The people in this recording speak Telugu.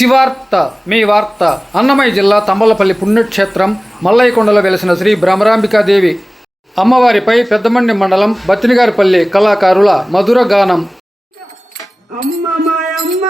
శివార్త మీ వార్త అన్నమయ్య జిల్లా తంబలపల్లి పుణ్యక్షేత్రం మల్లయ్యకొండలో వెలిసిన శ్రీ భ్రమరాంబికాదేవి అమ్మవారిపై పెద్దమండి మండలం బత్తినిగారిపల్లి కళాకారుల మధుర గానం. అమ్మ.